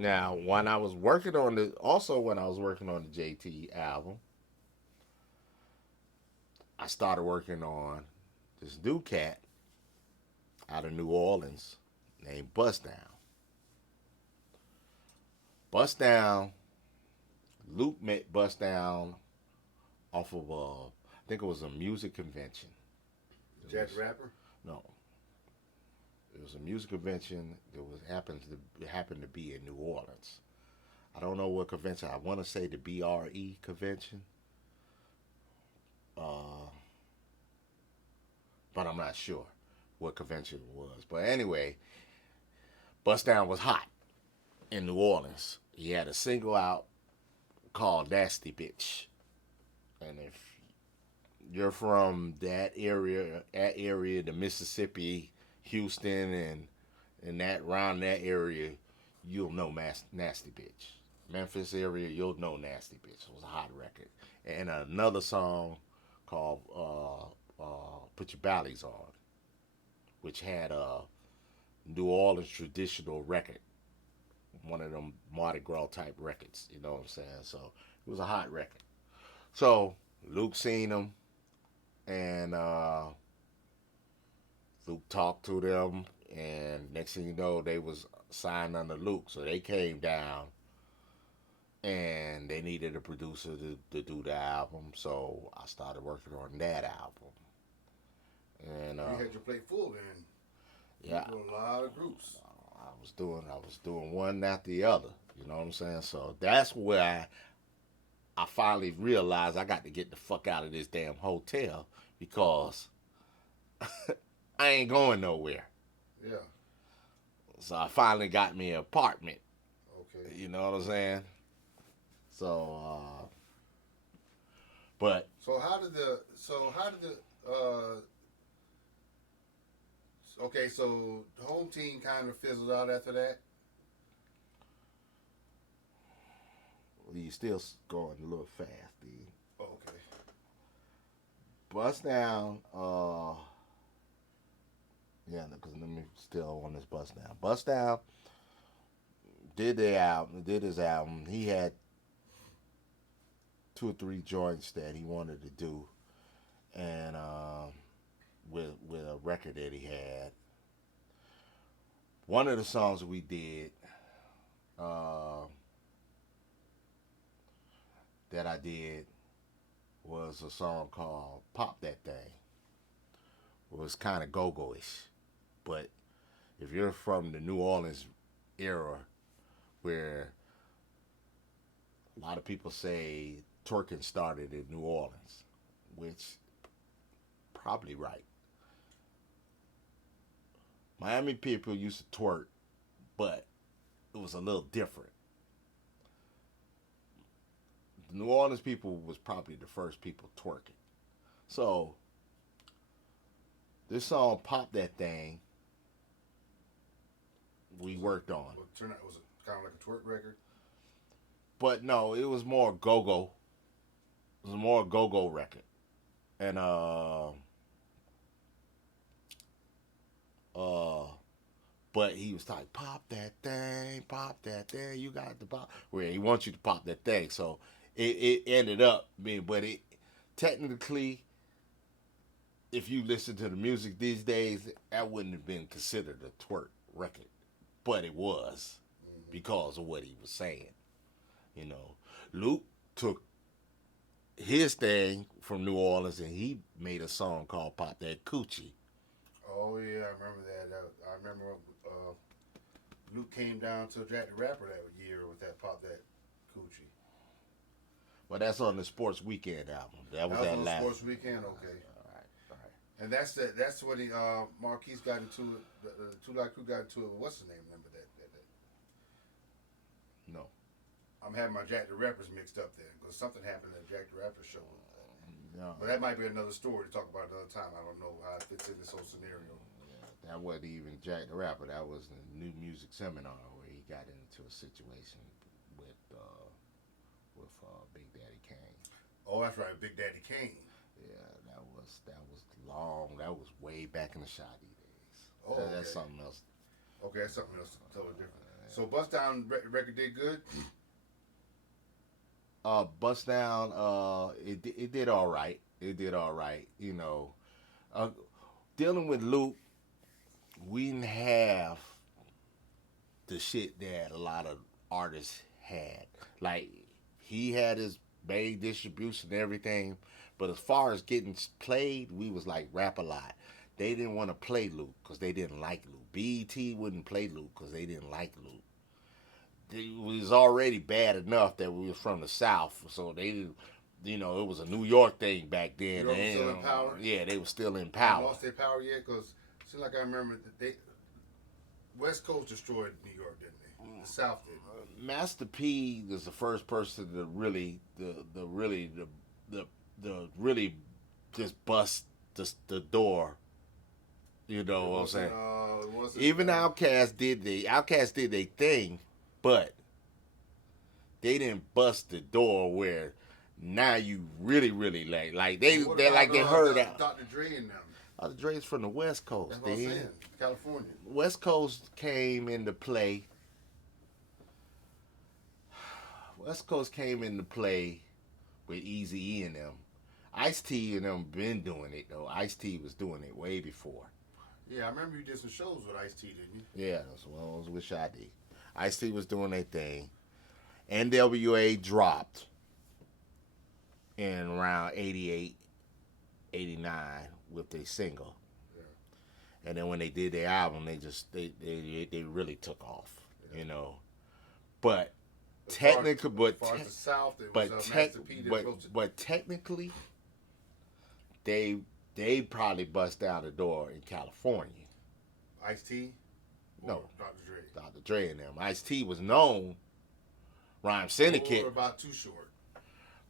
Now, when I was working on when I was working on the JT album, I started working on this new cat out of New Orleans named Bust Down. Bust Down, Luke met Bust Down off of I think it was a music convention. Jack the Rapper? No, it was a music convention that happened to be in New Orleans. I don't know what convention. I want to say the BRE convention, uh, but I'm not sure what convention it was. But anyway, Bust Down was hot in New Orleans. He had a single out called Nasty Bitch. And if you're from that area, the Mississippi, Houston, and that around that area, you'll know Nasty Bitch. Memphis area, you'll know Nasty Bitch. It was a hot record. And another song called Put Your Ballies On, which had a New Orleans traditional record, one of them Mardi Gras type records. You know what I'm saying? So it was a hot record. So Luke seen them, and Luke talked to them, and next thing you know, they was signed under Luke. So they came down, and they needed a producer to do the album. So I started working on that album. And You had your plate full then. yeah, You a lot of groups. I was doing one after the other. You know what I'm saying? So that's where I finally realized I got to get the fuck out of this damn hotel because I ain't going nowhere. Yeah. So I finally got me an apartment. Okay. You know what I'm saying? So, but okay, so the home team kind of fizzled out after that. you still going a little fast, dude. Okay. Bust Down, yeah, because let me still on this Bust Down. Bust Down did his album. He had two or three joints that he wanted to do, and with a record that he had. One of the songs we did, uh, that I did, was a song called "Pop That Thing." It was kind of go-go-ish, but if you're from the New Orleans era, where a lot of people say twerking started in New Orleans, which probably right. Miami people used to twerk, but it was a little different. The New Orleans people was probably the first people twerking. So this song "Pop That Thing" we worked on, Well, turn out it was kind of like a twerk record. but no, it was more go-go. It was more go-go record, and uh, but he was like, pop that thing, you got to pop. Where he wants you to pop that thing. So it ended up being, but it technically, if you listen to the music these days, that wouldn't have been considered a twerk record, but it was because of what he was saying. You know, Luke took his thing from New Orleans and he made a song called "Pop That Coochie." Oh yeah, I remember that. I remember Luke came down to Jack the Rapper that year with that Pop That Coochie. Well, that's on the Sports Weekend album. That was That was that on last. Sports Weekend. Okay. All right, all right. And that's when he Marquise got into it. The Two Light Crew got into it. What's the name? Remember that? No. I'm having my Jack the Rappers mixed up then because something happened at Jack the Rapper show. No. But that might be another story to talk about another time. I don't know how it fits in this whole scenario. Yeah, that wasn't even Jack the Rapper. That was a new music seminar where he got into a situation with Big Daddy Kane. Oh, that's right, Big Daddy Kane. Yeah, that was long. That was way back in the Shoddy days. Oh, okay. That's something else. Okay, that's something else totally different. So Bust Down record did good. Bust Down, it did all right. It did all right. You know, uh, dealing with Luke, we didn't have the shit that a lot of artists had. Like he had his main distribution and everything, but as far as getting played, we was like Rap a Lot. They didn't want to play Luke because they didn't like Luke. BET wouldn't play Luke because they didn't like Luke. It was already bad enough that we was from the South, so they didn't. You know, it was a New York thing back then. New York was still in power. Yeah, they were still in They power. lost their power yet? Because it seems like I remember that they West Coast destroyed New York, didn't they? The South did. Master P was the first person to really, really just bust the door. You know what I'm saying? Even Outkast did their thing, but they didn't bust the door where now you really like they heard out. Dr. Dre and them. Dr. Dre's from the West Coast. That's what I'm saying. California. West Coast came into play. West Coast came into play with Eazy-E and them. Ice-T and them been doing it though. Ice-T was doing it way before. Yeah, I remember you did some shows with Ice-T, didn't you? Yeah, that's what I was with Sade. Ice-T was doing their thing. NWA dropped in around 88, 89 with their single. Yeah. And then when they did their album, they really took off, yeah. You know. But technically, but technically, they probably bust down the door in California. Ice-T? No. Dr. Dre. Dr. Dre and them. Ice-T was known. Rhyme Syndicate. Or about Too Short.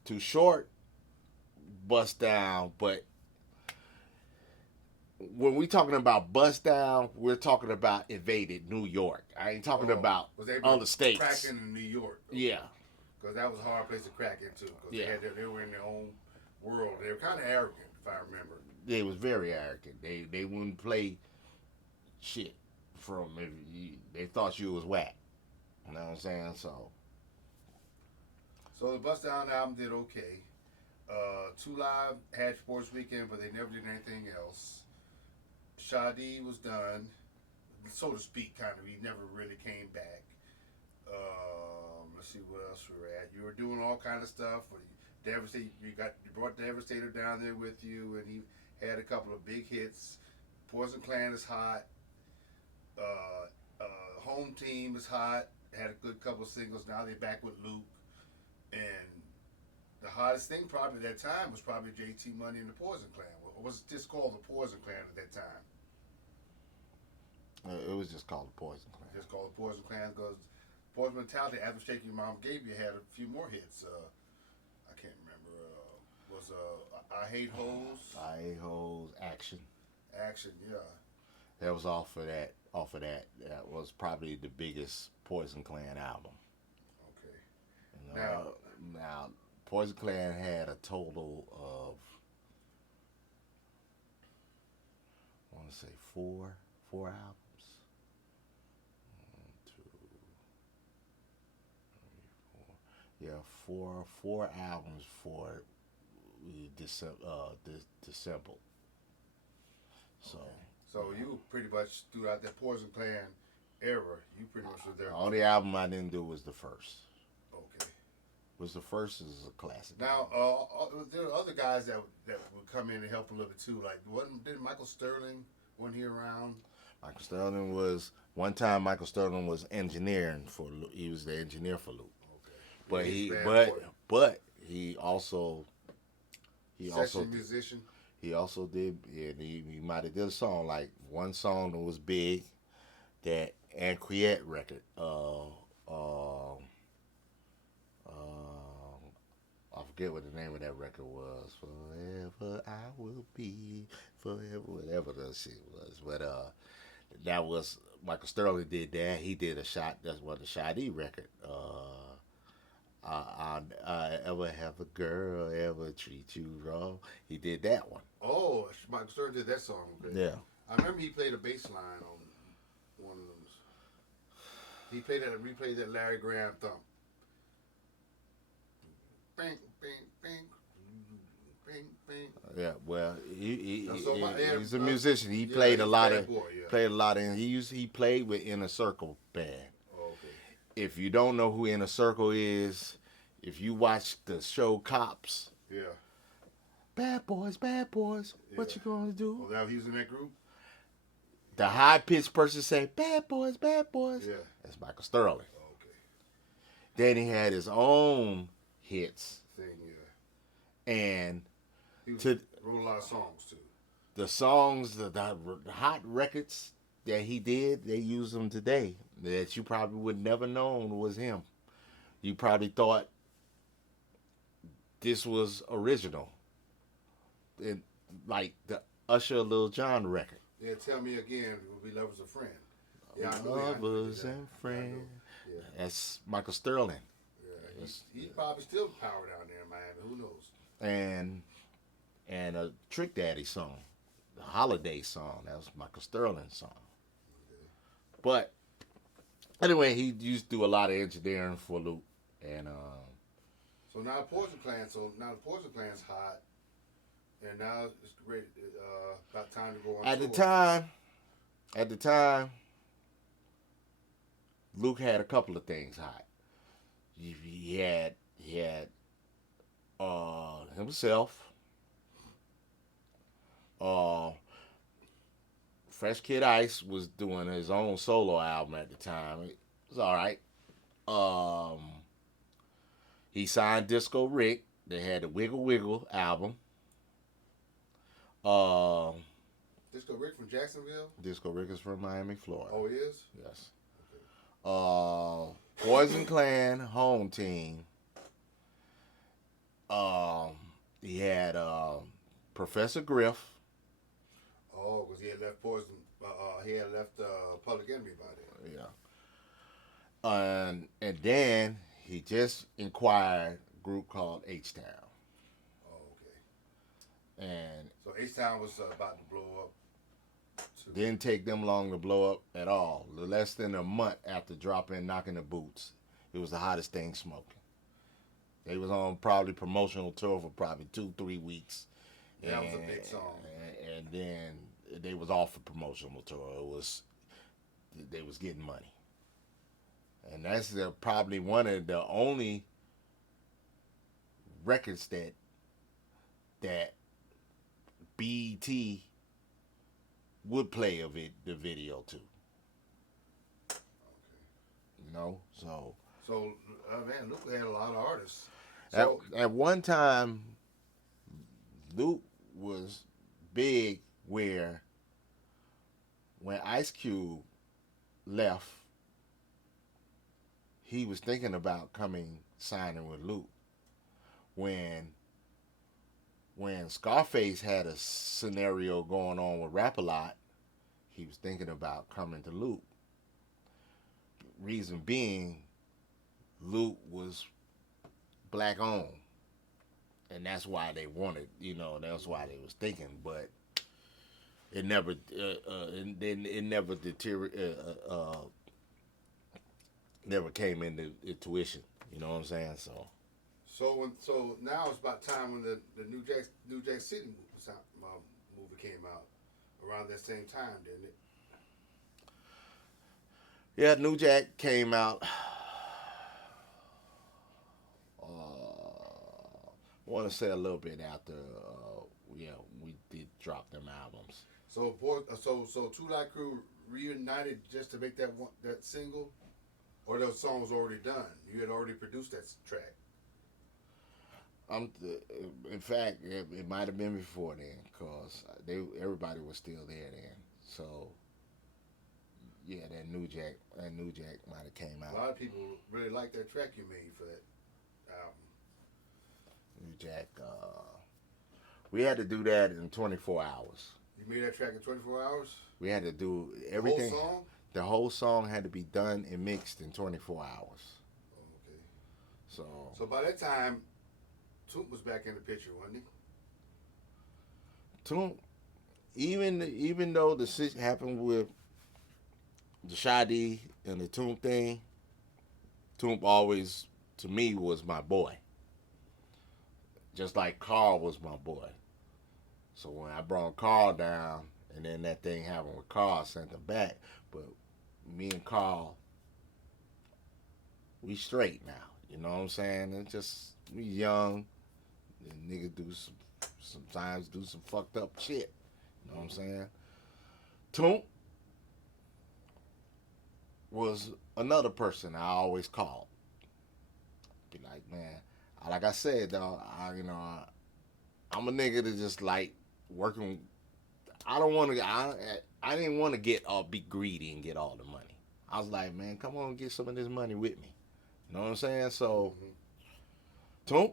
Too Short bust down, but when we talking about bust down, we're talking about invaded New York. I ain't talking about other states. Cracking in New York. Though. Yeah. Because that was a hard place to crack into. Because yeah. They were in their own world. They were kind of arrogant, if I remember. They was very arrogant. They wouldn't play shit from they thought you was whack. You know what I'm saying? So the Bust Down album did okay. 2 Live had Sports Weekend, but they never did anything else. Sade was done, so to speak, kind of. He never really came back. Let's see what else we were at. You were doing all kind of stuff. Devastator, you brought Devastator down there with you, and he had a couple of big hits. Poison Clan is hot. Home Team is hot. Had a good couple of singles. Now they're back with Luke. And the hottest thing probably at that time was probably JT Money and the Poison Clan. Or was it just called the Poison Clan at that time? It was just called the Poison Clan. Just called the Poison Clan because Poison Mentality, After Shake Your Mom Gave You, had a few more hits. I can't remember. Was I Hate Hoes? I Hate Hoes. Action. Action, yeah. That was off of that. That was probably the biggest Poison Clan album. Okay. You know, now Poison Clan had a total of, I want to say four albums. 1, 2, 3, 4. Yeah, four albums for December. So. Okay. So you pretty much throughout that Poison Clan era, you pretty much were there. The only album I didn't do was the first. Okay. The first is a classic. Now, there are other guys that would come in and help a little bit too. Like, didn't Michael Sterling wasn't he around? Michael Sterling was one time. Michael Sterling was engineering for. He was the engineer for Luke. Okay. But he also musician. He also did, and he might have did a song, like one song that was big, that Anquiet record. I forget what the name of that record was. Forever I will be, forever, whatever the shit was. But that was, Michael Sterling did that. He did that's what the Sade record. I ever have a girl ever treat you wrong. He did that one. Oh, Michael Sterling did that song. Okay. Yeah. I remember he played a bass line on one of those. He replayed that Larry Graham thump. Bang, bang, bang, bang, bang. Yeah, well, He's he's a musician. He played a lot of he played with Inner Circle band. Oh, okay. If you don't know who Inner Circle is, if you watch the show Cops, Yeah. Bad boys, what you gonna do? Oh, now he was in that group? The high pitched person say, bad boys. Yeah. That's Michael Sterling. Oh, okay. Then he had his own hits. Thing, yeah. And he wrote a lot of songs too. The songs, the hot records that he did, they use them today. That you probably would never known was him. You probably thought this was original. Like the Usher Lil Jon record. Yeah, Tell Me Again, We'll Be Lovers and Friends. Yeah, Lovers and Friends. Yeah. That's Michael Sterling. Yeah, he's probably still power down there in Miami. Who knows? And a Trick Daddy song, the Holiday song. That was Michael Sterling's song. Okay. But anyway, he used to do a lot of engineering for Luke. And so now the Poison Clan's hot. And now it's great. About time to go on. At the time, Luke had a couple of things hot. He had himself. Fresh Kid Ice was doing his own solo album at the time. It was all right. He signed Disco Rick. They had the Wiggle Wiggle album. Disco Rick from Jacksonville? Disco Rick is from Miami, Florida. Oh, he is? Yes. Okay. Poison Clan, Home Team. He had Professor Griff. Oh, because he had left Poison. He had left Public Enemy by then. Yeah. And then he just inquired a group called H-Town. And so H-Town was about to blow up. Didn't take them long to blow up at all. Less than a month after dropping Knocking the Boots, it was the hottest thing smoking. They was on probably promotional tour for probably 2-3 weeks. That was a big song. And then they was off for promotional tour. They was getting money. And that's probably one of the only records that BET would play of it, the video too. Okay. You know, so man, Luke had a lot of artists. At one time, Luke was big where when Ice Cube left, he was thinking about signing with Luke. When Scarface had a scenario going on with Rap-A-Lot, he was thinking about coming to Luke. Reason being, Luke was black owned. And that's why they wanted, that's why they was thinking. But it never, never came into tuition. You know what I'm saying? So now it's about time when the New Jack City movie came out around that same time, didn't it? Yeah, New Jack came out. I want to say a little bit after. We did drop them albums. So Two Live Crew reunited just to make that single, or those songs already done. You had already produced that track. In fact, it might have been before then, cause everybody was still there then. So, yeah, that New Jack might have came out. A lot of people really like that track you made for that album. New Jack. We had to do that in 24 hours. You made that track in 24 hours? We had to do everything. The whole song? The whole song had to be done and mixed in 24 hours. Oh, okay. So by that time, Toomp was back in the picture, wasn't he? Toomp, even though the shit happened with the Shadi and the Toomp thing, Toomp always to me was my boy. Just like Carl was my boy. So when I brought Carl down, and then that thing happened with Carl, I sent him back. But me and Carl, we straight now. You know what I'm saying? And just we young, and nigga do sometimes do some fucked up shit. You know what I'm saying? Toomp was another person I always called. Be like, man, like I said, though, I'm a nigga that just like working. I don't want to. I didn't want to be greedy and get all the money. I was like, man, come on, get some of this money with me. You know what I'm saying? So, Toomp,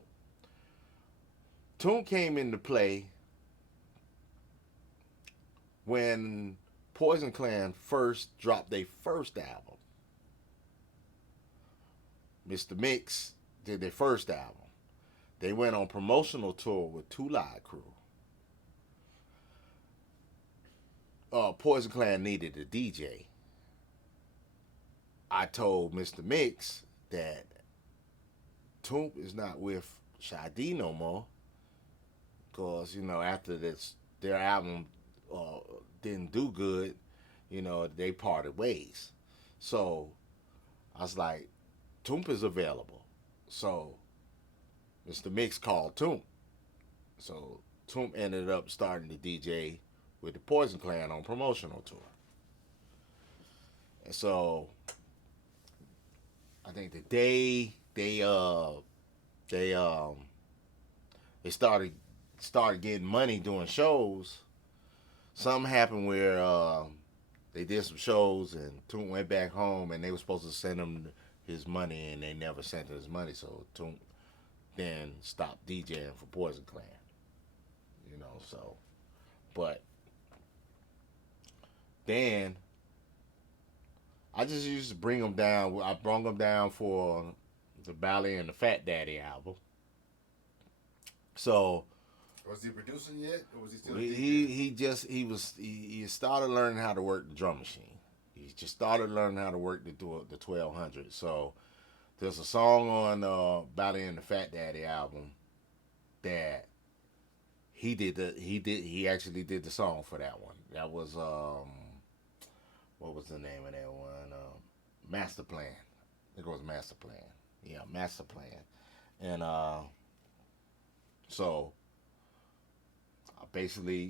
Toomp came into play when Poison Clan first dropped their first album. Mr. Mix did their first album. They went on promotional tour with Two Live Crew. Poison Clan needed a DJ. I told Mr. Mix that Toomp is not with Shadi no more, because after their album didn't do good, they parted ways. So I was like, Toomp is available. So Mr. Mix called Toomp. So Toomp ended up starting the DJ with the Poison Clan on promotional tour. And so I think the day they started getting money doing shows, something happened where they did some shows and Toomp went back home and they were supposed to send him his money and they never sent him his money. So Toomp then stopped DJing for Poison Clan. So but then I just used to bring them down. I brought them down for the Bally and the Fat Daddy album. So was he producing yet, or was he still? He started learning how to work the drum machine. He just started learning how to work the 1200. So there's a song on Bally and the Fat Daddy album that he actually did the song for that one. That was what was the name of that one? Master Plan. I think it was Master Plan. Yeah, Master Plan. And so basically,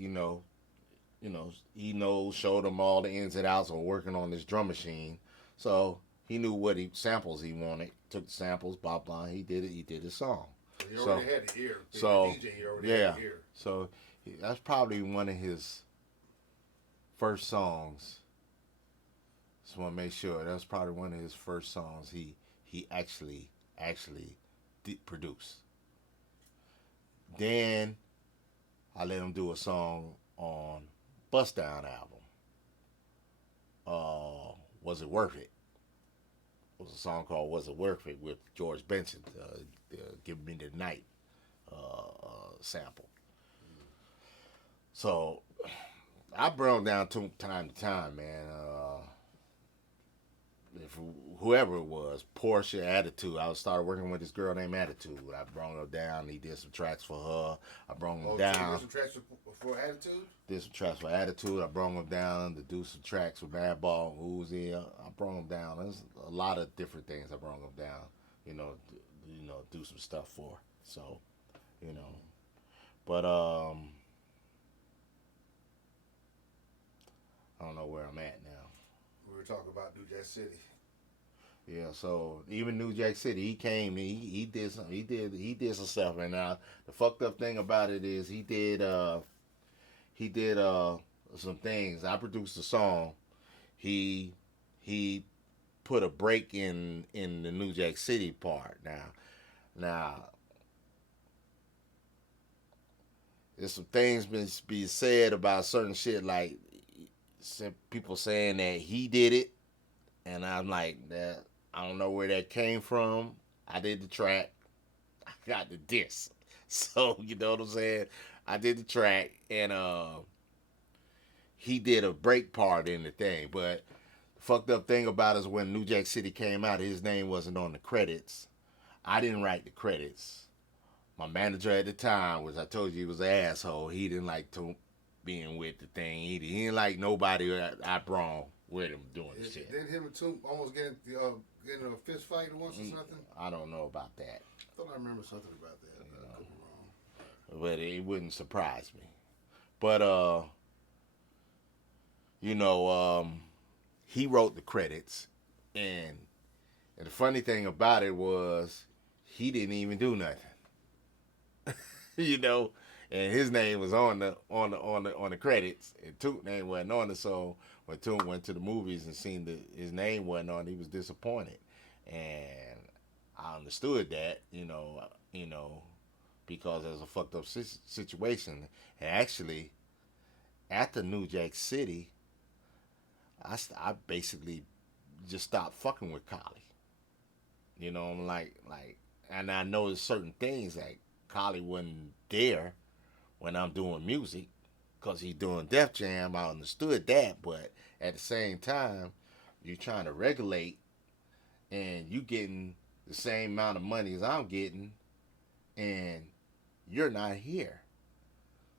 showed him all the ins and outs of working on this drum machine. So he knew what samples he wanted. Took the samples, blah blah. He did it. He did his song. He already had the ear. So DJ, he already had the ear. So that's probably one of his first songs. Just want to make sure that's probably one of his first songs he actually did produce. Then I let him do a song on Bust Down album. Was It Worth It? It was a song called Was It Worth It with George Benson, Give Me the Night sample. So I brought down to time to time, man. If whoever it was, Portia Attitude. I started working with this girl named Attitude. I brought her down. He did some tracks for her. I brought him down. So did some tracks for Attitude? Did some tracks for Attitude. I brought him down to do some tracks for Madball and Uzi. I brought him down. There's a lot of different things I brought him down. Do some stuff for. So, but I don't know where I'm at now. We were talking about New Jack City. Yeah, so even New Jack City, he came, he did some, he did some stuff, and the fucked up thing about it is he did some things. I produced a song. He put a break in the New Jack City part. Now there's some things be said about certain shit, like people saying that he did it, and I'm like, that I don't know where that came from. I did the track. I got the disc. So, you know what I'm saying? I did the track, and he did a break part in the thing. But Fucked up thing about it is when New Jack City came out, his name wasn't on the credits. I didn't write the credits. My manager at the time, which I told you he was an asshole, he didn't like Toomp being with the thing. He didn't like nobody I brought with him doing the shit. Didn't him and Toomp almost get in a fist fight once or something? I don't know about that. I thought I remember something about that. I could be wrong. But it wouldn't surprise me. But he wrote the credits, and the funny thing about it was he didn't even do nothing. And his name was on the credits, and Toomp name wasn't on it. So when Toomp went to the movies and seen that his name wasn't on, he was disappointed, and I understood that, because it was a fucked up situation. And actually, after New Jack City, I basically just stopped fucking with Collie. I'm like, and I know there's certain things like Collie wasn't there when I'm doing music because he's doing Def Jam. I understood that, but at the same time, you're trying to regulate, and you getting the same amount of money as I'm getting, and you're not here.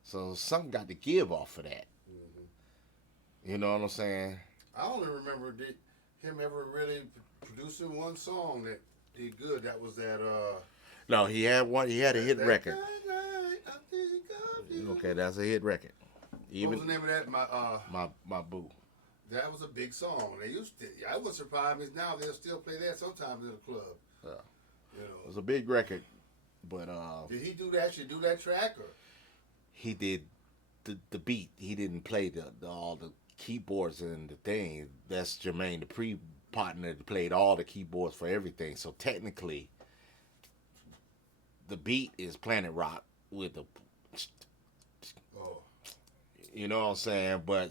So something got to give off of that. Mm-hmm. You know what I'm saying? I only remember him ever really producing one song that did good. That was that. No, he had one. He had a hit record. I think of you. Okay, that's a hit record. What was the name of that? My boo. That was a big song. They used to. I was surprised because now they'll still play that sometimes in the club. It was a big record, but did he actually do that track or? He did the beat. He didn't play all the keyboards and the thing. That's Jermaine Dupri partner that played all the keyboards for everything. So technically, the beat is Planet Rock with the. You know what I'm saying? But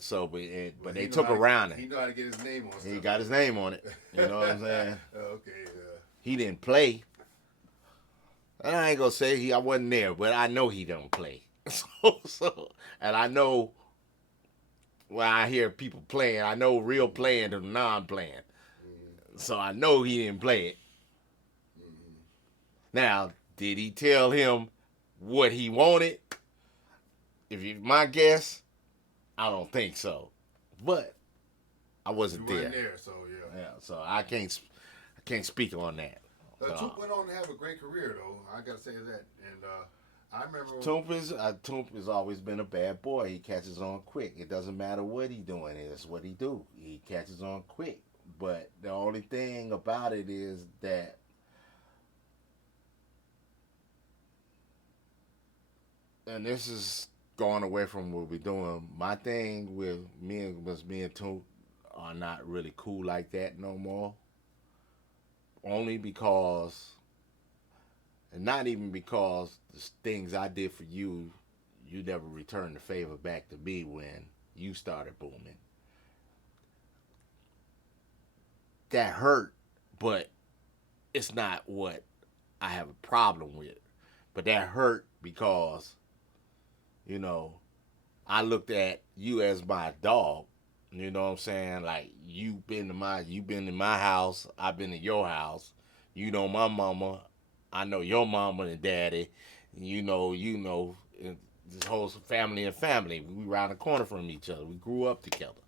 they took around it. He know how to get his name on. He got his name on it. You know what I'm saying? Okay. He didn't play. And I ain't gonna say I wasn't there, but I know he don't play. And I know when I hear people playing, I know real playing and non-playing. Mm-hmm. So I know he didn't play it. Mm-hmm. Now, did he tell him what he wanted? If you my guess, I don't think so. But I wasn't there. So yeah. Yeah, so I can't speak on that. Toomp went on to have a great career, though. I gotta say that. And I remember Toomp has always been a bad boy. He catches on quick. It doesn't matter what he doing. It's what he do. He catches on quick. But the only thing about it is that and this is going away from what we're doing. My thing with me and Toomp are not really cool like that no more. Only because, and not even because the things I did for you, you never returned the favor back to me when you started booming. That hurt, but it's not what I have a problem with. But that hurt because, I looked at you as my dog. You know what I'm saying? Like you've been in my house, I've been in your house. You know my mama, I know your mama and daddy. You know, this whole family and family. We around the corner from each other. We grew up together.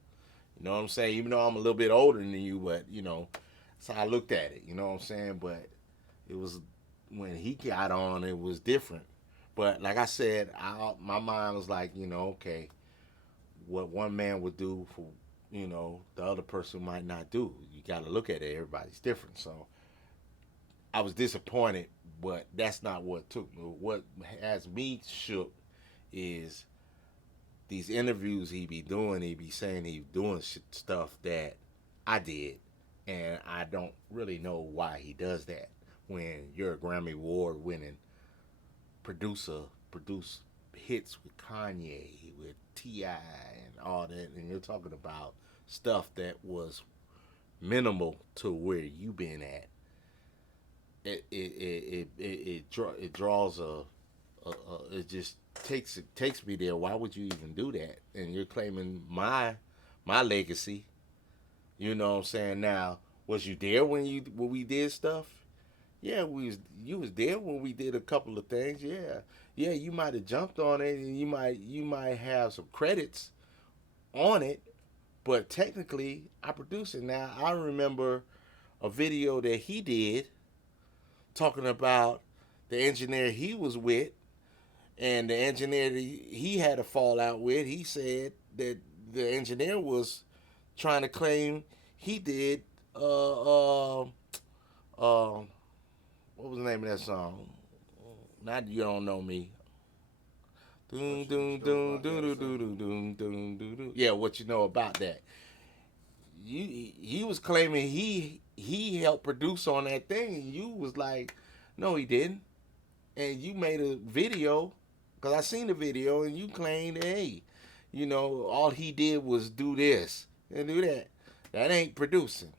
You know what I'm saying? Even though I'm a little bit older than you, but that's how I looked at it. You know what I'm saying? But it was when he got on, it was different. But like I said, my mind was like, okay, what one man would do for, the other person might not do. You got to look at it. Everybody's different. So I was disappointed, but that's not what took me. What has me shook is these interviews he be doing. He be saying he doing stuff that I did, and I don't really know why he does that. When you're a Grammy Award winning producer, produce hits with Kanye, with T.I. and all that, and you're talking about stuff that was minimal to where you been at. It draws it just takes me there. Why would you even do that? And you're claiming my legacy, You know what I'm saying? Now, was you there when we did stuff? Yeah, you was there when we did a couple of things. Yeah. Yeah, you might have jumped on it and you might have some credits on it, but technically I produced it. Now, I remember a video that he did talking about the engineer he was with and the engineer that he had a fallout with. He said that the engineer was trying to claim he did uh what was the name of that song? Not You Don't Know Me. Doom, doom, doom, doom, doom, doom, doom, doom, doom, doom. Yeah, what you know about that? He was claiming he helped produce on that thing, and you was like, no, he didn't. And you made a video, cause I seen the video, and you claimed, hey, all he did was do this and do that. That ain't producing.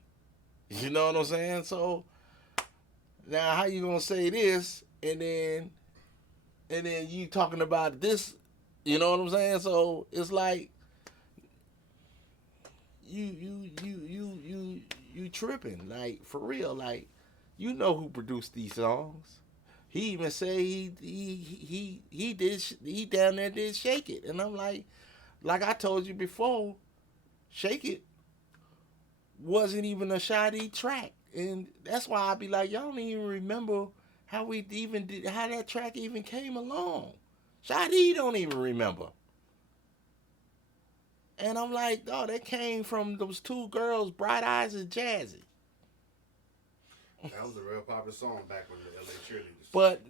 You know what I'm saying? So now, how you gonna say this and then you talking about this? You know what I'm saying? So it's like you tripping, like, for real. Like, who produced these songs. He even said he down there did Shake It, and I'm like I told you before, Shake It wasn't even a Sade track, and that's why I be like, y'all don't even remember how that track even came along. Sade don't even remember. And I'm like, oh, that came from those two girls, Bright Eyes and Jazzy. That was a real popular song back when the LA cheerleaders. But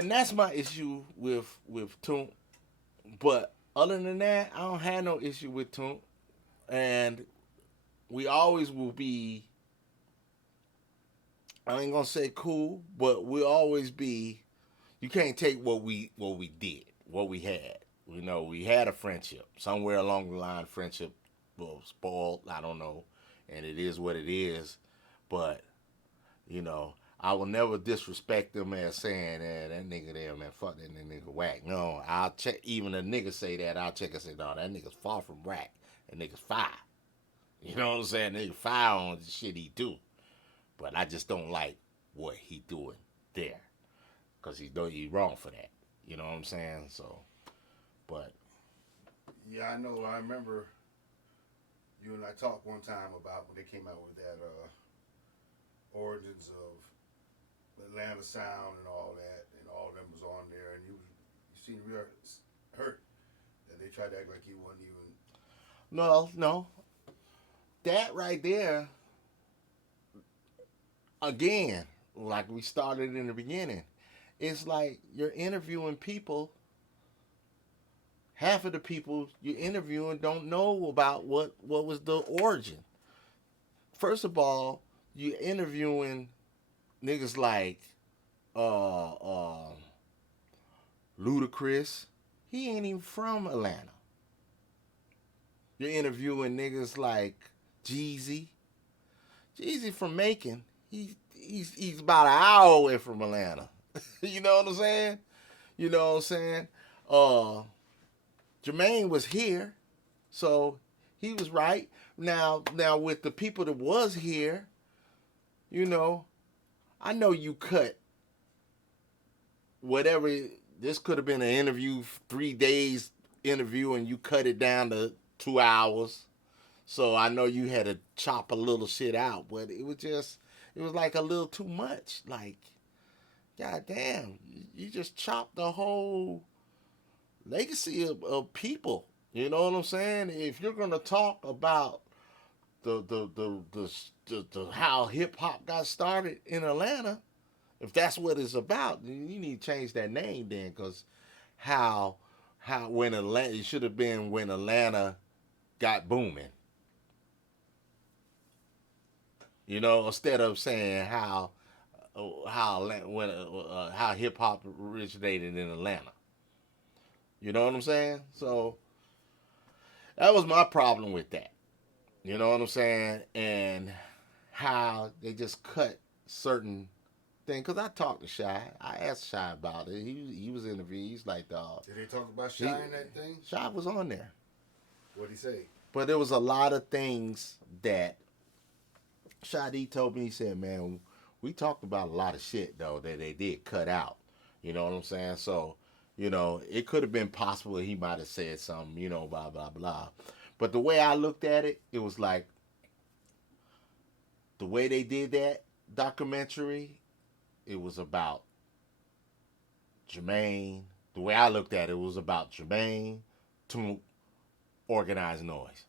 and that's my issue with Toomp. But other than that, I don't have no issue with Toomp. And we always will be, I ain't gonna say cool, but we'll always be. You can't take what we did, what we had. We had a friendship. Somewhere along the line, friendship was spoiled. I don't know, and it is what it is. But I will never disrespect them as saying, that nigga there, man, fuck that nigga whack. No, I'll check. Even a nigga say that, I'll check and say, no, that nigga's far from whack. That nigga's fire. You know what I'm saying? Nigga fire on the shit he do. But I just don't like what he doing there. Because he wrong for that. You know what I'm saying? So, but. Yeah, I know. I remember you and I talked one time about when they came out with that origins of Atlanta sound and all that, and all of them was on there, and you seemed real hurt that they tried to act like he wasn't even. No. That right there, again, like we started in the beginning, it's like you're interviewing people. Half of the people you're interviewing don't know about what was the origin. First of all, you're interviewing niggas like Ludacris. He ain't even from Atlanta. You're interviewing niggas like Jeezy. Jeezy from Macon. He's about an hour away from Atlanta. You know what I'm saying? You know what I'm saying? Jermaine was here, so he was right. Now with the people that was here, I know you cut whatever. This could have been an interview, 3 days interview, and you cut it down to 2 hours. So I know you had to chop a little shit out, but it was like a little too much. Like, goddamn, you just chopped the whole legacy of people. You know what I'm saying? If you're gonna talk about the how hip hop got started in Atlanta, if that's what it's about, then you need to change that name then, because how when Atlanta, it should have been when Atlanta got booming. Instead of saying how hip hop originated in Atlanta. You know what I'm saying? So that was my problem with that. You know what I'm saying? And how they just cut certain things. Because I talked to Shy. I asked Shy about it. He was interviewed. He's like, dog. Did they talk about Shy in that thing? Shy was on there. What'd he say? But there was a lot of things that Shadi told me, he said, man, we talked about a lot of shit though that they did cut out. You know what I'm saying? So, it could have been possible he might have said something, blah blah blah. But the way I looked at it, it was like the way they did that documentary. It was about Jermaine. The way I looked at it, was about Jermaine, Toomp, Organized Noise,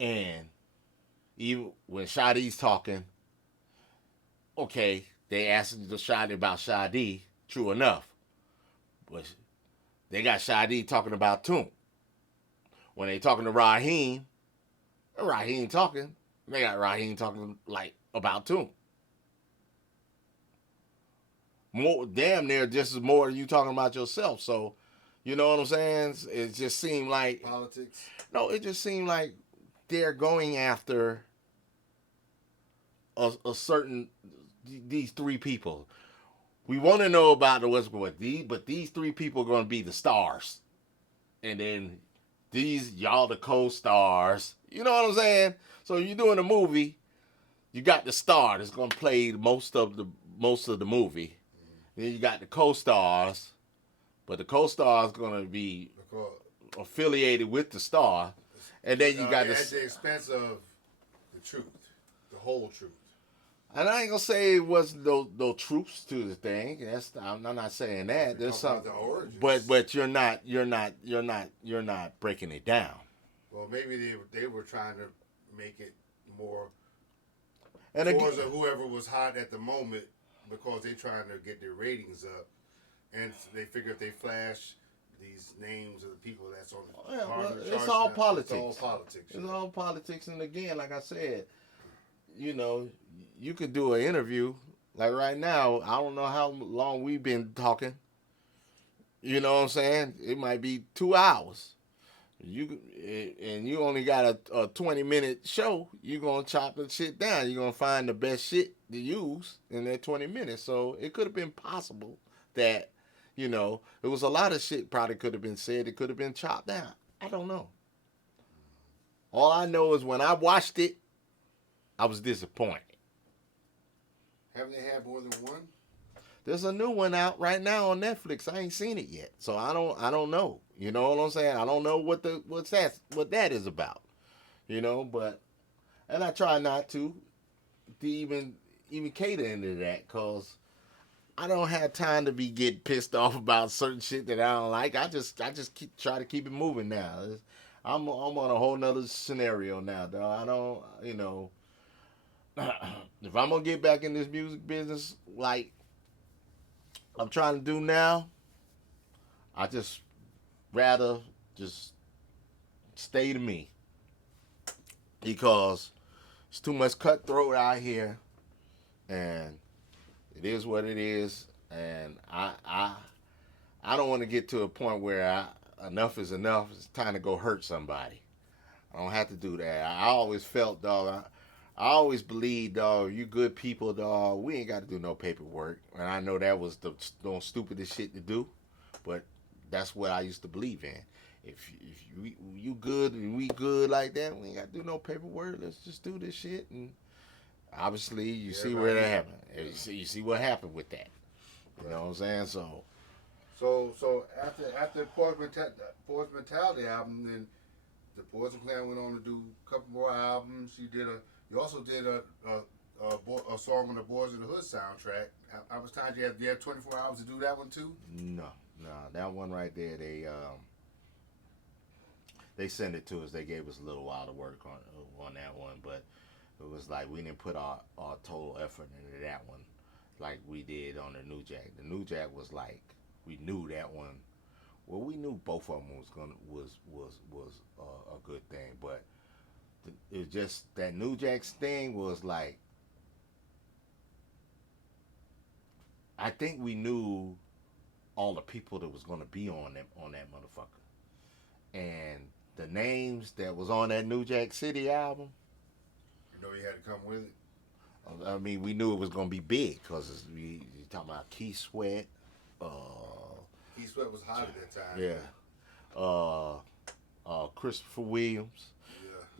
and even when Shadi's talking, okay, they asked the Shadi about Shadi, true enough. But they got Shadi talking about Toomp. When they talking to Raheem talking, they got Raheem talking like about Toomp. More damn near just as more than you talking about yourself. So, you know what I'm saying? It just seemed like politics. No, it just seemed like they're going after a certain these three people. We want to know about the what's going on, but these three people are going to be the stars, and then these y'all the co-stars. You know what I'm saying? So you're doing a movie, you got the star that's going to play most of the movie. Then you got the co-stars, but the co-star is going to be affiliated with the star, and then you got at the expense of the truth, the whole truth. And I ain't gonna say it wasn't no truths to the thing. I'm not saying that. There's some, but you're not breaking it down. Well, maybe they were trying to make it more and towards whoever was hot at the moment, because they trying to get their ratings up, and they figure if they flash these names of the people that's on the it's all politics. It's all politics. It's all politics, and again, like I said, you could do an interview like right now. I don't know how long we've been talking. You know what I'm saying? It might be 2 hours. You only got a 20-minute show. You're gonna chop the shit down. You're gonna find the best shit to use in that 20 minutes. So it could have been possible that there was a lot of shit probably could have been said. It could have been chopped down. I don't know. All I know is when I watched it, I was disappointed. Haven't they had more than one? There's a new one out right now on Netflix. I ain't seen it yet, so I don't know. You know what I'm saying? I don't know what that is about. But and I try not to even cater into that, cause I don't have time to be getting pissed off about certain shit that I don't like. I just try to keep it moving now. I'm on a whole nother scenario now, dog. I don't, if I'm gonna get back in this music business like I'm trying to do now, I just rather just stay to me, because it's too much cutthroat out here, and it is what it is, and I don't want to get to a point where enough is enough. It's time to go hurt somebody. I don't have to do that. I always felt, dog. I always believed, dog, you good people, dog, we ain't got to do no paperwork. And I know that was the stupidest shit to do, but that's what I used to believe in. If you good and we good like that, we ain't got to do no paperwork. Let's just do this shit. And obviously, you see where that happened. You see what happened with that. You know what I'm saying? So after Poison Mentality album, then the Poison Clan went on to do a couple more albums. You also did a song on the Boyz n the Hood soundtrack. How much time you have 24 hours to do that one too? No, that one right there, they sent it to us. They gave us a little while to work on that one, but it was like we didn't put our total effort into that one like we did on the New Jack. The New Jack was like, we knew that one. Well, we knew both of them was a good thing, but it just that New Jack's thing was like, I think we knew all the people that was gonna be on that motherfucker, and the names that was on that New Jack City album. You know, you had to come with it. I mean, we knew it was gonna be big, because you talking about Keith Sweat. Keith Sweat was hot at that time. Yeah. Christopher Williams.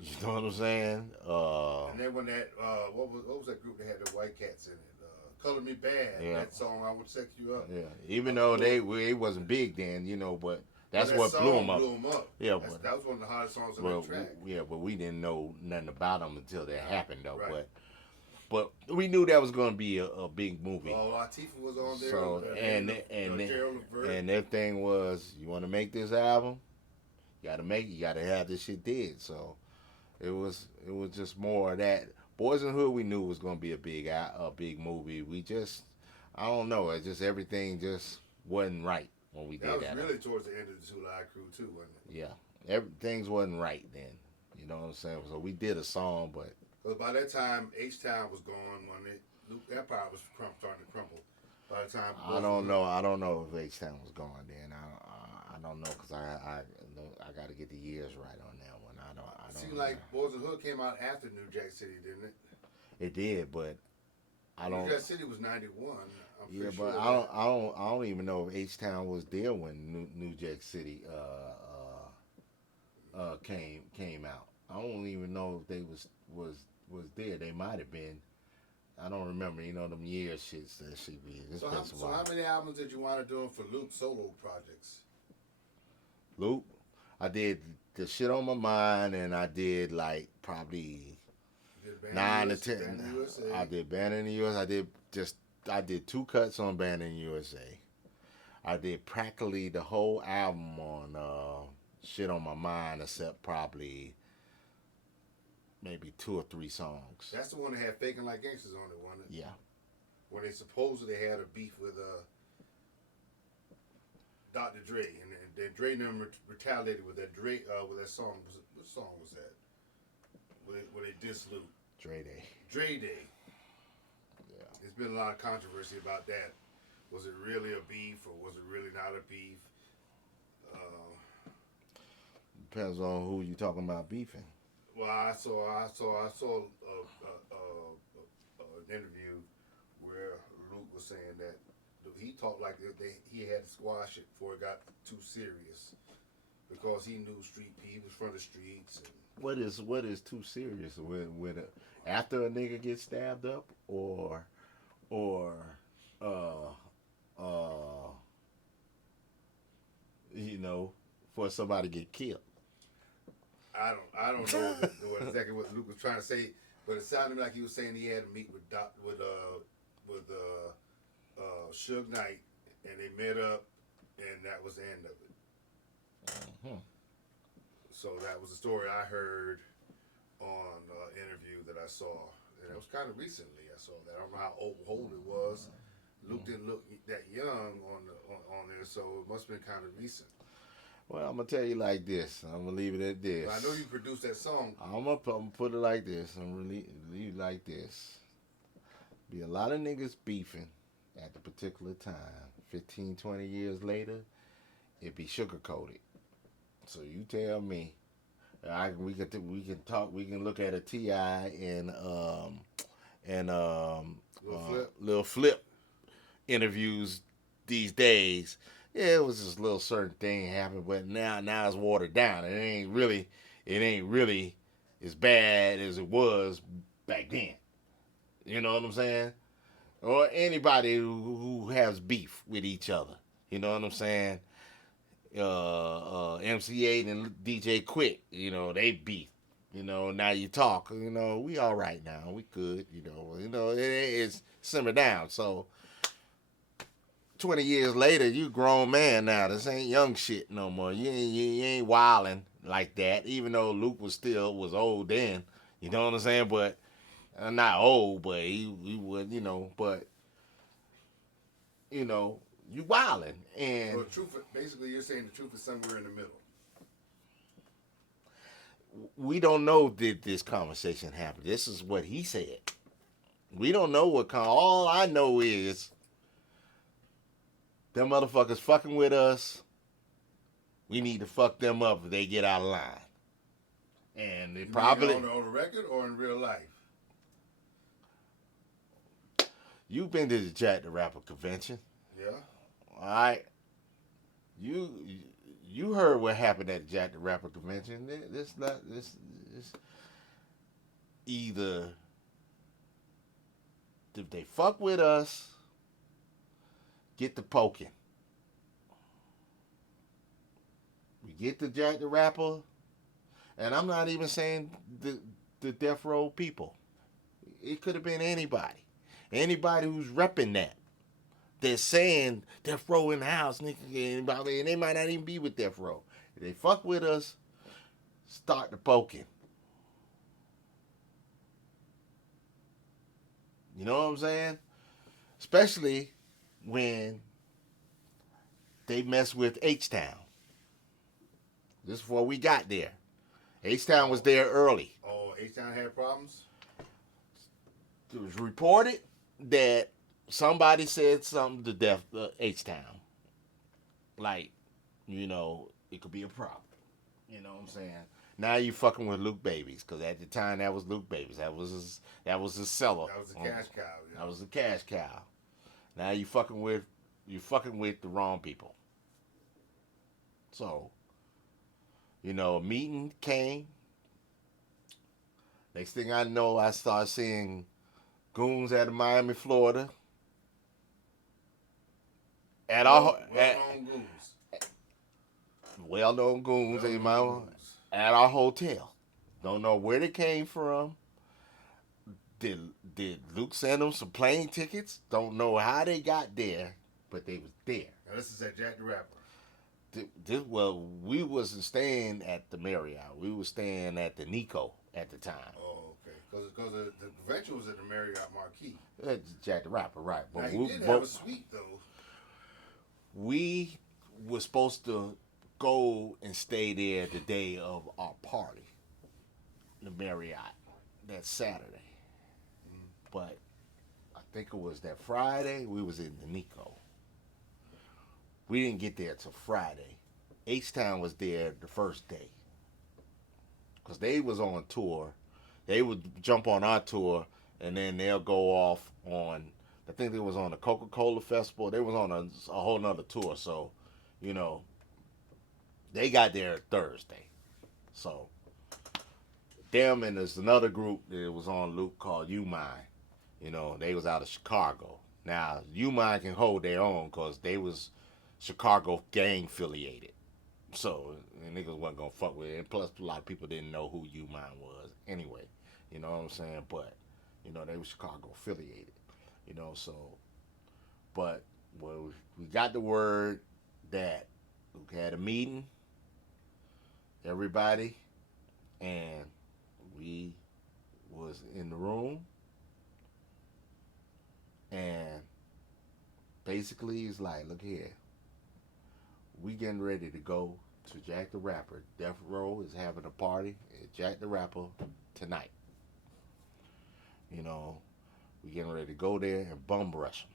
You know what I'm saying? And then when that what was that group that had the White Cats in it? Color Me Bad. Yeah. That song I Would Sex You Up. Yeah. Even though they wasn't big then, you know, but that's that what blew song them up. Blew 'em up. Yeah, That was one of the hottest songs on but that track. yeah, but we didn't know nothing about them until that happened though. Right. But we knew that was going to be a big movie. Latifah was on there. So Gerald Levert. and their thing was, you want to make this album, you got to have this shit dead. So it was just more of that. Boys in the Hood, we knew was going to be a big movie. We just, I don't know, it just everything just wasn't right when we did that. That was really towards the end of the 2 Live Crew too, wasn't it? Yeah, things wasn't right then. You know what I'm saying? So we did a song, but by that time H-Town was gone when Luke Empire was starting to crumble. By the time I don't know if H-Town was gone then. I don't know because I got to get the years right on that one. I don't. Seemed like Boyz n the Hood came out after New Jack City, didn't it? It did, but I don't. New Jack City was '91. Yeah, but I don't even know if H-Town was there when New Jack City came out. I don't even know if they was there. They might have been. I don't remember. You know them years shits that should be. So how many albums did you want to do for Luke's solo projects? Luke, I did the Shit on My Mind, and I did like probably 9 to 10. I did Band in the USA. I did 2 cuts on Band in the USA. I did practically the whole album on Shit on My Mind, except probably maybe 2 or 3 songs. That's the one that had Faking Like Gangsters on it, wasn't it? Yeah. When they supposedly had a beef with Dr. Dre, and then Dre number retaliated with that with that song. What song was that? Where they dissed Luke. Dre Day. Yeah. There's been a lot of controversy about that. Was it really a beef or was it really not a beef? Depends on who you talking about beefing. Well, I saw an interview where Luke was saying that he talked like he had to squash it before it got too serious because he knew he was from the streets. And what is too serious when after a nigga gets stabbed up or you know, for somebody to get killed? I don't know exactly what Luke was trying to say, but it sounded like he was saying he had to meet with Suge Knight, and they met up, and that was the end of it. Mm-hmm. So that was the story I heard on an interview that I saw, and it was kind of recently. I saw that. I don't know how old it was. Luke didn't look that young on there, so it must have been kind of recent. Well, I'm gonna tell you like this. I'm gonna leave it at this. But I know you produced that song. I'm gonna put it like this. I'm gonna leave it like this. Be a lot of niggas beefing at the particular time. 15, 20 years later, it be sugar-coated. So you tell me. We can talk. We can look at a T.I. and Lil Flip interviews these days. Yeah, it was this little certain thing happened, but now it's watered down. It ain't really as bad as it was back then. You know what I'm saying? Or anybody who has beef with each other. You know what I'm saying? MC8 and DJ Quick, you know, they beef. You know, now you talk, you know, we all right now. We good, you know, it's simmer down. So 20 years later, you a grown man now. This ain't young shit no more. You ain't wilding like that, even though Luke was old then. You know what I'm saying? But not old, but he would, you know, but you know, you wilding. And so the truth, basically you're saying the truth is somewhere in the middle. We don't know that this conversation happened. This is what he said. We don't know all I know is them motherfuckers fucking with us. We need to fuck them up if they get out of line. And they probably on the record or in real life. You've been to the Jack the Rapper convention. Yeah. All right. You heard what happened at the Jack the Rapper convention. It's either if they fuck with us, get the poking. We get the Jack the Rapper, and I'm not even saying the death row people. It could have been anybody. Anybody who's repping that. They're saying death row in the house, nigga, and they might not even be with death row. If they fuck with us, start the poking. You know what I'm saying? Especially when they mess with H-Town. This is before we got there. H-Town was there early. Oh, H-Town had problems? It was reported that somebody said something to H-Town. Like, it could be a problem. You know what I'm saying? Now you fucking with Luke Babies, because at the time that was Luke Babies. That was his seller. That was the cash cow. Yeah. That was the cash cow. Now you fucking with the wrong people. So, a meeting came. Next thing I know, I start seeing goons out of Miami, Florida. Well-known goons at our hotel. Don't know where they came from. Did Luke send them some plane tickets? Don't know how they got there, but they was there. Now this is at Jack the Rapper. We wasn't staying at the Marriott. We were staying at the Nico at the time. Oh, okay. Because the convention was at the Marriott Marquis. Jack the Rapper, right. But now, he did have a suite, though. We were supposed to go and stay there the day of our party, the Marriott, that Saturday. But I think it was that Friday, we was in the Nico. We didn't get there till Friday. H-Town was there the first day. Because they was on tour. They would jump on our tour, and then they'll go off on, I think they was on the Coca-Cola Festival. They was on a whole nother tour. So, they got there Thursday. So, them and there's another group that was on Luke called U Mine. They was out of Chicago. Now, U Mine can hold their own because they was Chicago gang affiliated. So, niggas wasn't going to fuck with it. And plus, a lot of people didn't know who U Mine was anyway. You know what I'm saying? But, they were Chicago affiliated. But we got the word that Luke had a meeting, everybody, and we was in the room, and basically it's like, look here, we getting ready to go to Jack the Rapper. Death Row is having a party at Jack the Rapper tonight. We getting ready to go there and bum rush them.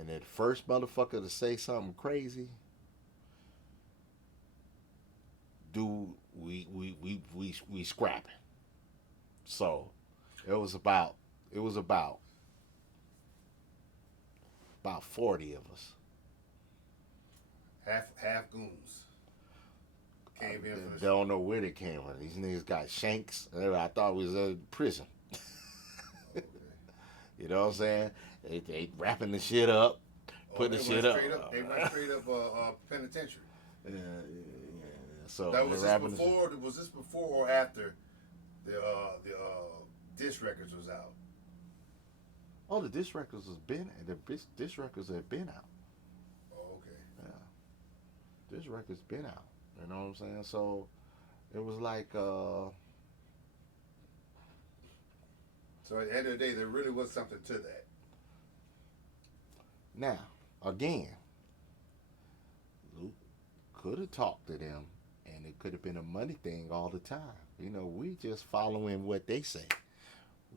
And the first motherfucker to say something crazy, dude, we scrapping. So it was about 40 of us. Half goons. Came in for They don't know where they came from. These niggas got shanks. I thought we was in prison. Okay. You know what I'm saying? They wrapping the shit up, putting the shit up. They went straight up penitentiary. Yeah. So that was this before or after the disc records was out? Oh, the disc records disc records have been out. Oh, okay. Yeah. Disc records been out. You know what I'm saying? So it was like so at the end of the day, there really was something to that. Now, again, Luke could have talked to them, and it could have been a money thing all the time. We just following what they say.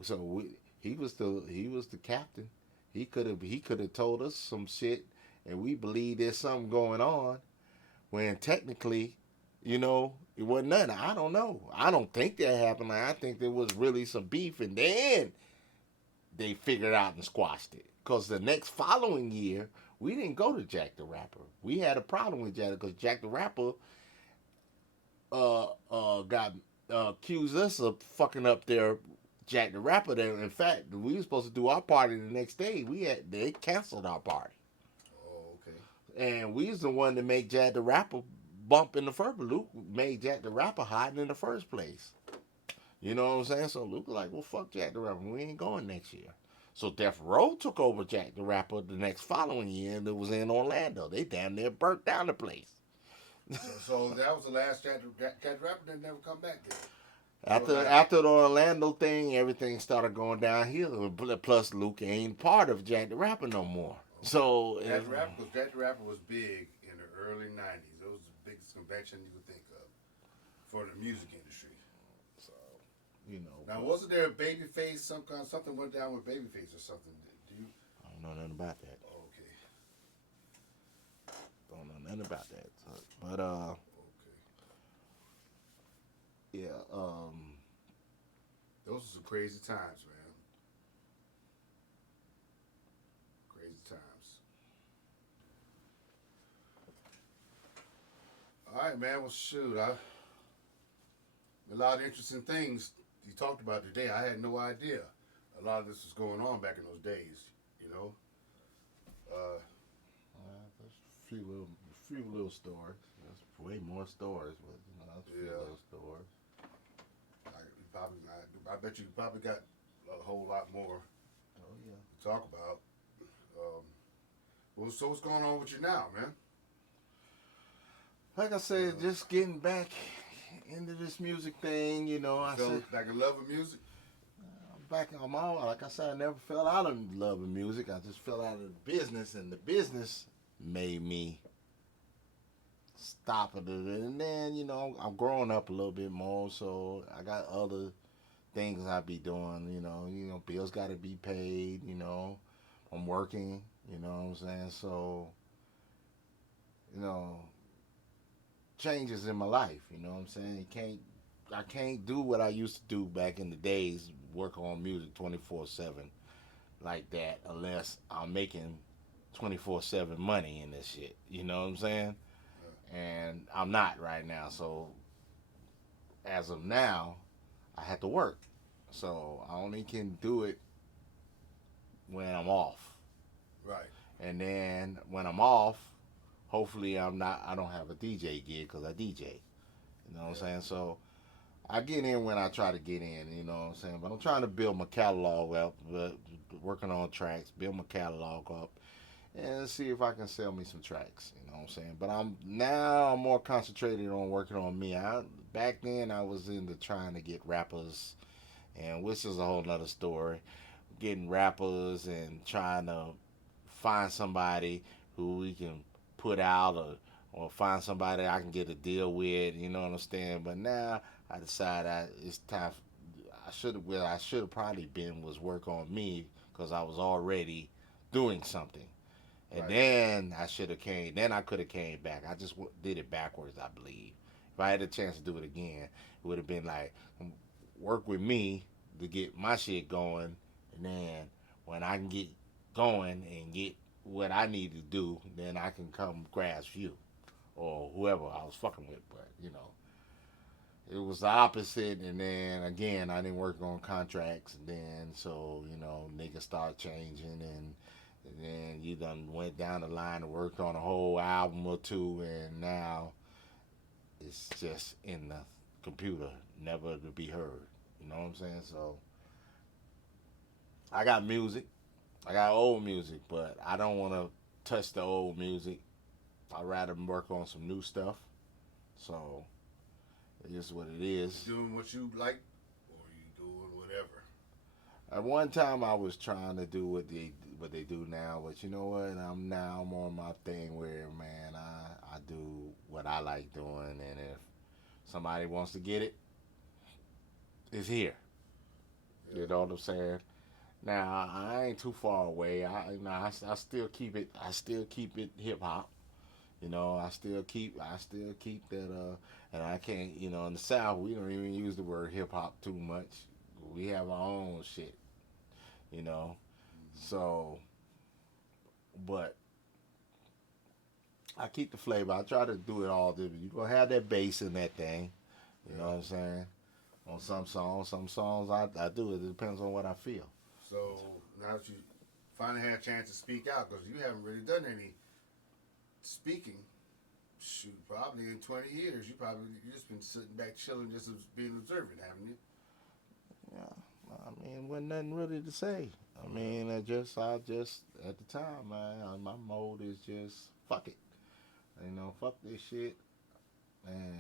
So he was the captain. He could have told us some shit, and we believe there's something going on, when technically, it wasn't nothing. I don't know. I don't think that happened. I think there was really some beef, and then they figured out and squashed it. Because the next following year, we didn't go to Jack the Rapper. We had a problem with Jack because Jack the Rapper got accused us of fucking up their Jack the Rapper. There, in fact, we were supposed to do our party the next day. They canceled our party, Oh, okay. and we was the one to make Jack the Rapper bump in the first. Luke made Jack the Rapper hot in the first place. You know what I'm saying? So Luke was like, well, fuck Jack the Rapper. We ain't going next year. So Death Row took over Jack the Rapper the next following year, and it was in Orlando. They damn near burnt down the place. So that was the last Jack the Rapper that never come back then. After the Orlando thing, everything started going downhill. Plus, Luke ain't part of Jack the Rapper no more. Okay. So Jack the Rapper was big in the early '90s. It was the biggest convention you could think of for the music industry. So, you know. Now, wasn't there a Babyface? Something went down with Babyface or something. Do you? I don't know nothing about that. Oh, okay. Don't know nothing about that. So, but Okay. yeah. Those are some crazy times, man. Crazy times. All right, man. Well, shoot, a lot of interesting things you talked about today. I had no idea a lot of this was going on back in those days. You know. There's a few little stories. There's way more stories, but there's a few little stories. I bet you probably got a whole lot more Oh yeah. to talk about. Well, so what's going on with you now, man? Like I said, just getting back into this music thing. You know, I Fell said back in love with music? back on my own. Like I said, I never fell out of love with music. I just fell out of the business, and the business made me stop it. And then, you know, I'm growing up a little bit more, so I got other things I be doing. You know, bills got to be paid. You know, I'm working. You know what I'm saying? So, you know, changes in my life. You know what I'm saying? I can't do what I used to do back in the days, work on music 24/7 like that, unless I'm making 24/7 money in this shit. You know what I'm saying? And I'm not right now. So as of now, I have to work. So I only can do it when I'm off. Right. And then when I'm off, hopefully I don't have a DJ gig because I DJ. You know what I'm saying? So I get in when I try to get in, you know what I'm saying? But I'm trying to build my catalog up, working on tracks, build my catalog up, and see if I can sell me some tracks, you know what I'm saying? But I'm more concentrated on working on me. Back then I was into trying to get rappers, and which is a whole nother story. Getting rappers and trying to find somebody who we can put out, or find somebody I can get a deal with, you know what I'm saying? But now I decided it's time. I should have probably been was work on me because I was already doing something, and Right. then I should have came. Then I could have came back. I just did it backwards, I believe. If I had a chance to do it again, it would have been like work with me to get my shit going, and then when I can get going and get what I need to do, then I can come grasp you or whoever I was fucking with. But you know, it was the opposite. And then again, I didn't work on contracts. And then so you know, niggas start changing, and then you done went down the line and worked on a whole album or two, and now it's just in the computer, never to be heard. You know what I'm saying? So I got music. I got old music, but I don't want to touch the old music. I'd rather work on some new stuff. So it is what it is. You doing what you like, or you doing whatever? At one time, I was trying to do what they do now, but you know what? I'm on my thing where, man, I do what I like doing, and if somebody wants to get it, it's here. Yeah. You know what I'm saying? Now I ain't too far away. I still keep it. I still keep it hip hop. You know, I still keep that. And I can't. You know, in the South, we don't even use the word hip hop too much. We have our own shit. You know, so. But I keep the flavor. I try to do it all different. You gonna have that bass in that thing. You know what I'm saying? On some songs I do. It depends on what I feel. So now that you finally had a chance to speak out, because you haven't really done any speaking, shoot, probably in 20 years, you just been sitting back chilling, just as being observant, haven't you? Yeah, I mean, wasn't nothing really to say. I mean, I just at the time, man, my mode is just fuck it. You know, fuck this shit, and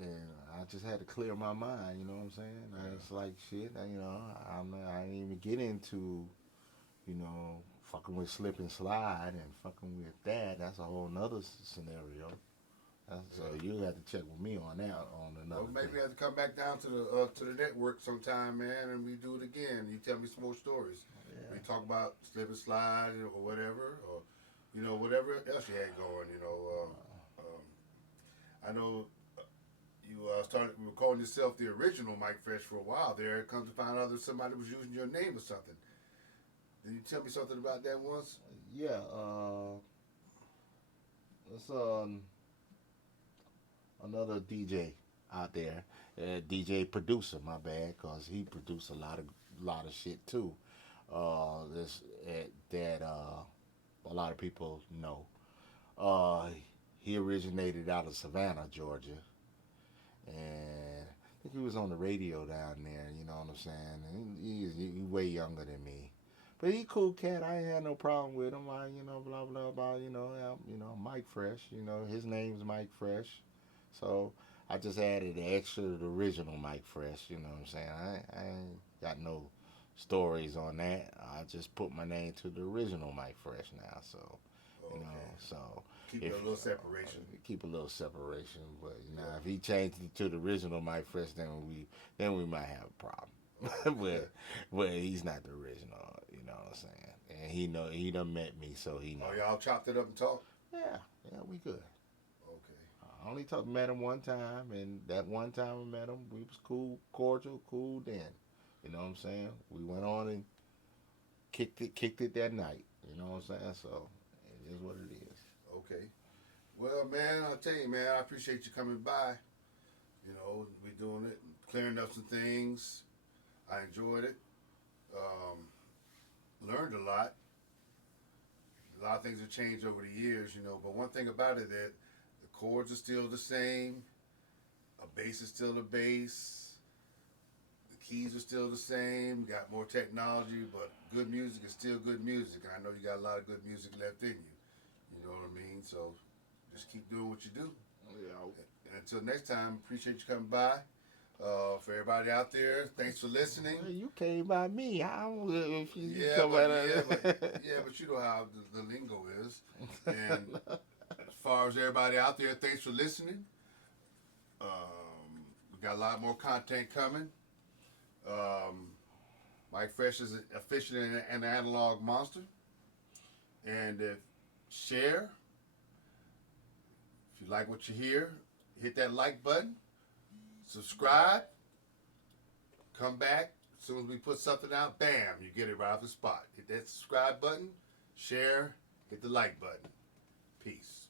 and I just had to clear my mind. You know what I'm saying? Yeah. It's like shit. You know, I didn't even get into fucking with slip and slide and fucking with that. That's a whole nother scenario. So you have to check with me on that on another. Well, maybe thing. we have to come back down to the network sometime, man, and we do it again. You tell me some more stories. Yeah. We talk about slip and slide or whatever, or whatever else you had going. I know you started calling yourself the original Mike Fresh for a while there. It comes to find out that somebody was using your name or something. Did you tell me something about that once? Yeah. It's another DJ out there, DJ producer. My bad, cause he produced a lot of shit too. This that a lot of people know. Uh, he originated out of Savannah, Georgia, and I think he was on the radio down there. You know what I'm saying? And he way younger than me, but he cool cat. I ain't had no problem with him. Blah blah blah. Mike Fresh. His name's Mike Fresh, so I just added the extra, the original Mike Fresh. You know what I'm saying? I ain't got no stories on that. I just put my name to the original Mike Fresh now. So Okay. so Keep a little separation. keep a little separation. But if he changed it to the original Mike Fresh, then we might have a problem. but he's not the original. You know what I'm saying? And he done met me, so he know. Oh, y'all chopped it up and talked? Yeah, we good. Okay. I only met him one time, and that one time I met him, we was cool, cordial, cool. Then, you know what I'm saying? We went on and kicked it that night. You know what I'm saying? So it is what it is. Okay. Well, man, I'll tell you, man, I appreciate you coming by. We doing it, clearing up some things. I enjoyed it. Learned a lot. A lot of things have changed over the years, but one thing about it that the chords are still the same. A bass is still a bass. The keys are still the same. We got more technology, but good music is still good music. And I know you got a lot of good music left in you. You know what I mean? So just keep doing what you do. Yeah. And until next time, appreciate you coming by. For everybody out there, thanks for listening. Well, you came by me. How if you Yeah, come but, out but you know how the lingo is. And as far as everybody out there, thanks for listening. We got a lot more content coming. Mike Fresh is officially an analog monster. And share. If you like what you hear, hit that like button. Subscribe. Come back. As soon as we put something out, bam, you get it right off the spot. Hit that subscribe button. Share. Hit the like button. Peace.